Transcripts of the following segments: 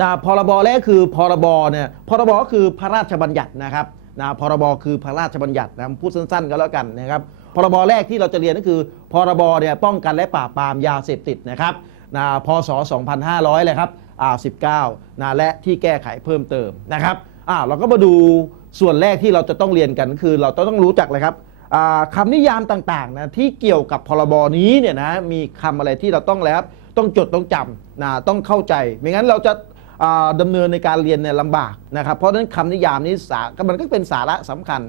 นะพรบแรกคือพรบเนี่ยพรบก็คือพระราชบัญญัตินะครับนะพรบคือพระราชบัญญัตินะพูดสั้นๆก็แล้วกันนะครับพรบแรกที่เราจะเรียนก็คือ พรบเนี่ยป้องกันและปราบปรามยาเสพติดนะครับนะพศ 2500เลยครับอ่า19นะและที่แก้ไขเพิ่มเติมนะครับอ่าเราก็มาดูส่วนแรกที่เราจะต้องเรียนกันก็คือเราต้องรู้จักเลยครับคำนิยามต่างๆนะที่เกี่ยวกับพรบนี้เนี่ยนะมีคำอะไรที่เราต้องแล้วต้องจดต้องจำนะต้องเข้าใจไม่งั้นเราจะ ดำดำเนินในการเรียนเนี่ยลำบากนะครับเพราะฉะนั้นคำนิยามนี้สามันก็เป็นสาระสำคัญ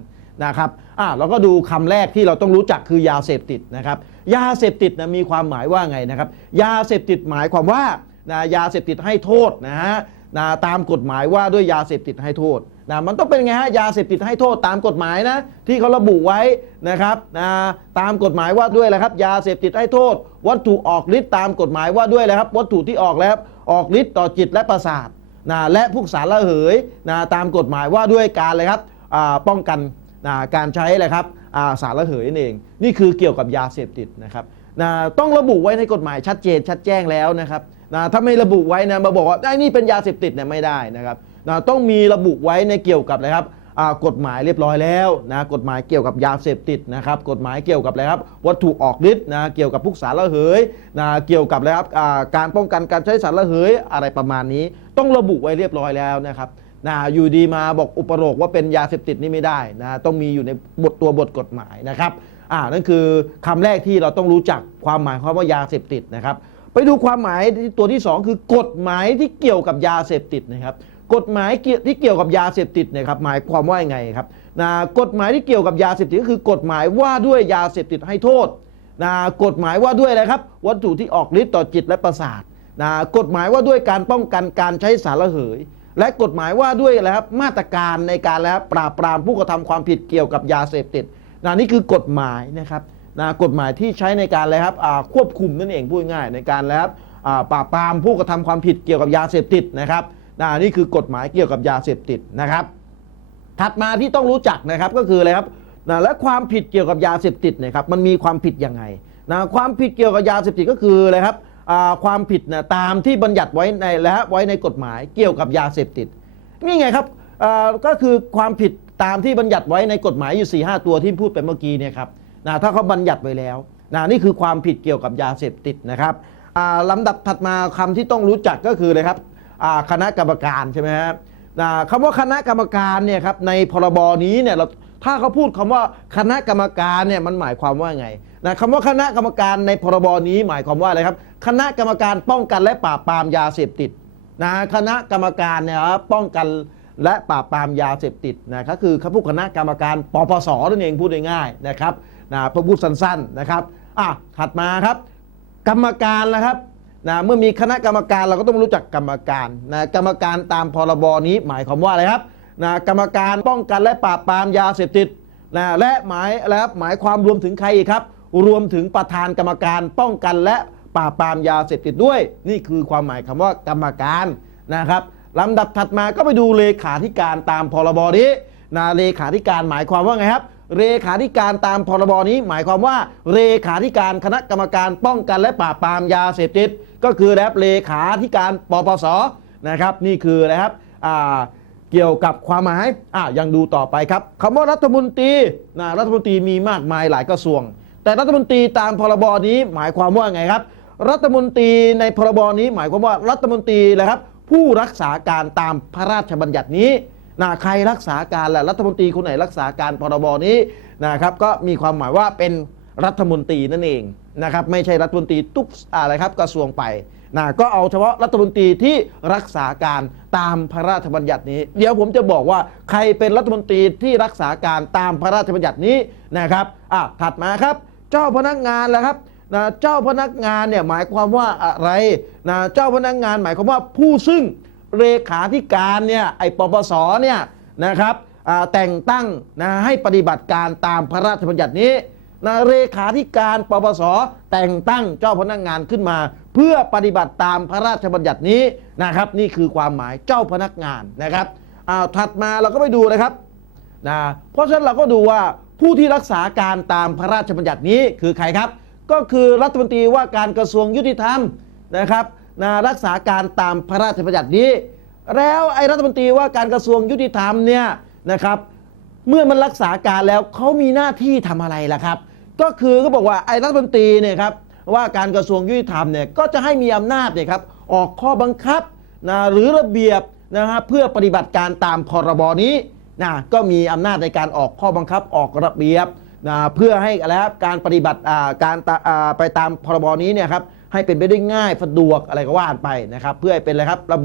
นะครับอ่าเราก็ดูคำแรกที่เราต้องรู้จักคือยาเสพติดนะครับยาเสพติดนะมีความหมายว่าไงนะครับ ยาเสพติดหมายความว่านะยาเสพติดให้โทษนะฮะนะตามกฎหมายว่าด้วยยาเสพติดให้โทษ นะมันต้องเป็นไงฮะยาเสพติดให้โทษตามกฎหมายนะที่เขาระบุไว้นะครับนะตามกฎหมายว่าด้วยอะไรครับ ยาเสพติดให้โทษ วัตถุออกฤทธิ์ตามกฎหมายว่าด้วยอะไรครับ วัตถุที่ออกแล้วออกฤทธิ์ต่อจิตและประสาทนะและพวกสารระเหยนะตามกฎหมายว่าด้วยการเลยครับป้องกันนะการใช้อะไรครับาสารระเหยนั่นเอง นี่คือเกี่ยวกับยาเสพติดนะครับนะต้องระบุไว้ในกฎหมายชัดเจนชัดแจ้งแล้วนะครับนะถ้าไม่ระบุไว้นะมาบอกว่าไอ้นี่เป็นยาเสพติดเนี่ยไม่ได้นะครับ นะต้องมีระบุไว้ในเกี่ยวกับอะไรครับกฎหมายเรียบร้อยแล้วนะกฎหมายเกี่ยวกับยาเสพติดนะครับกฎหมายเกี่ยวกับอะไรครับวัตถุออกฤทธิ์นะเกี่ยวกับพวกสารระเหยนะเกี่ยวกับอะไรครับการป้องกันการใช้สารระเหยอะไรประมาณนี้ ต้องระบุไว้เรียบร้อยแล้วนะครับนะอยู่ดีมาบอกอุปโลกว่าเป็นยาเสพติดนี่ไม่ได้นะต้องมีอยู่ในบทตัวบทกฎหมายนะครับอ่านั่นคือคำแรกที่เราต้องรู้จักความหมายความว่ายาเสพติดนะครับ ไปดูความหมายตัวที่ 2 คือกฎหมายที่เกี่ยวกับยาเสพติดนะครับ กฎหมายที่เกี่ยวกับยาเสพติดเนะครับหมายความว่ายังไงครับนะกฎหมายที่เกี่ยวกับยาเสพติดก็คือกฎหมายว่าด้วยยาเสพติดให้โทษนะกฎหมายว่าด้วยอะไรครับ วัตถุที่ออกฤทธิ์ต่อจิตและประสาทนะกฎหมายว่าด้วยการป้องกันการใช้สารระเหย และกฎหมายว่าด้วยอะไรครับมาตรการในการแล้วปราบปรามผู้กระทำความผิดเกี่ยวกับยาเสพติดนะนี่คือกฎหมายนะครับนะกฎหมายที่ใช้ในการอะไรครับควบคุมนั่นเองพูดง่ายในการแล้วปราบปรามผู้กระทำความผิดเกี่ยวกับยาเสพติดนะครับ นะนี่คือกฎหมายเกี่ยวกับยาเสพติดนะครับ ถัดมาที่ต้องรู้จักนะครับก็คืออะไรครับนะและความผิดเกี่ยวกับยาเสพติดเนะครับมันมีความผิดยังไงนะความผิดเกี่ยวกับยาเสพติดก็คืออะไรครับความผิดนะตามที่บัญญัติไว้ในและไว้ในกฎหมายเกี่ยวกับยาเสพติดนี่ไงครับก็คือความผิดตามที่บัญญัติไว้ในกฎหมายอยู่4ีหตัวที่พูดไปเมื่อกี้เนี่ยครับนะถ้าเขาบัญญัติไว้แล้วนะนี่คือความผิดเกี่ยวกับยาเสพติดนะครับลำดับถัดมาคำที่ต้องรู้จักก็คือเลยครับ คณะกรรมการใช่ไหมครับนะคำว่าคณะกรรมการเนี่ยครับในพรบนี้เนี่ยเราถ้าเขาพูดคำว่าคณะกรรมการเนี่ยมันหมายความว่าไงนะคำว่าคณะกรรมการในพรบนี้หมายความว่าอะไรครับ คณะกรรมการป้องกันและปราบปรามยาเสพติดนะคณะกรรมการเนี่ยครับป้องกันและปราบปรามยาเสพติดนะก็คือเขาพูดคณะกรรมการปปสนั่นเองพูดง่ายๆนะครับนะพอพูดสั้นๆนะครับอะถัดมาครับ กรรมการนะครับ นะเมื่อมีคณะกรรมการเราก็ต้องรู้จักกรรมการนะกรรมการตามพรบนี้หมายความว่าอะไรครับนะกรรมการป้องกันและปราบปรามยาเสพติดนะและหมายและหมายความรวมถึงใครอีกครับ รวมถึงประธานกรรมการป้องกันและปราบปรามยาเสพติดด้วย นี่คือความหมายคำว่ากรรมการนะครับลำดับถัดมาก็ไปดูเลขาธิการตามพรบนี้นะเลขาธิการหมายความว่าไงครับ เลขาธิการตามพรบนี้ หมายความว่าเลขาธิการคณะกรรมการป้องกันและปราบปรามยาเสพติด ก็คือแล้วเลขาธิการปปสนะครับ นี่คือนะครับเกี่ยวกับความหมายอะยังดูต่อไปครับคำว่ารัฐมนตรีนะรัฐมนตรีมีมากมายหลายกระทรวง แต่รัฐมนตรีตามพรบนี้หมายความว่าไงครับ รัฐมนตรีในพรบนี้หมายความว่ารัฐมนตรีนะครับผู้รักษาการตามพระราชบัญญัตินี้ นะใครรักษาการล่ะรัฐมนตรีคนไหนรักษาการพรบนี้นะครับก็มีความหมายว่าเป็นรัฐมนตรีนั่นเองนะครับไม่ใช่รัฐมนตรีทุกอะไรครับกระทรวงไปนะก็เอาเฉพาะรัฐมนตรีที่รักษาการตามพระราชบัญญัตินี้ เดี๋ยวผมจะบอกว่าใครเป็นรัฐมนตรีที่รักษาการตามพระราชบัญญัตินี้นะครับอะถัดมาครับ เจ้าพนักงานแล้วครับนะเจ้าพนักงานเนี่ยหมายความว่าอะไรนะเจ้าพนักงานหมายความว่าผู้ซึ่ง เลขาธิการเนี่ยไอ้ปปสเนี่ยนะครับแต่งตั้งนะให้ปฏิบัติการตามพระราชบัญญัตินี้นะเลขาธิการปปสแต่งตั้งเจ้าพนักงานขึ้นมา เพื่อปฏิบัติตามพระราชบัญญัตินี้นะครับ นี่คือความหมายเจ้าพนักงานนะครับอ่าถัดมาเราก็ไปดูนะครับนะเพราะฉะนั้นเราก็ดูว่าผู้ที่รักษาการตามพระราชบัญญัตินี้คือใครครับ ก็คือรัฐมนตรีว่าการกระทรวงยุติธรรมนะครับ นะรักษาการตามพระราชบัญญัตินี้ แล้วไอ้รัฐมนตรีว่าการกระทรวงยุติธรรมเนี่ยนะครับเมื่อมันรักษาการแล้วเขามีหน้าที่ทำอะไรล่ะครับ ก็คือก็บอกว่าไอ้รัฐมนตรีเนี่ยครับว่าการกระทรวงยุติธรรมเนี่ยก็จะให้มีอำนาจเนี่ยครับออกข้อบังคับนะหรือระเบียบนะฮะเพื่อปฏิบัติการตามพรบนี้นะก็มีอำนาจในการออกข้อบังคับออกระเบียบนะเพื่อให้อะไรครับการปฏิบัติการไปตามพรบนี้เนี่ยครับ ให้เป็นไปได้ง่ายสะดวกอะไรก็ว่ากันไปนะครับเพื่อให้เป็นอะไรครับระเบียบ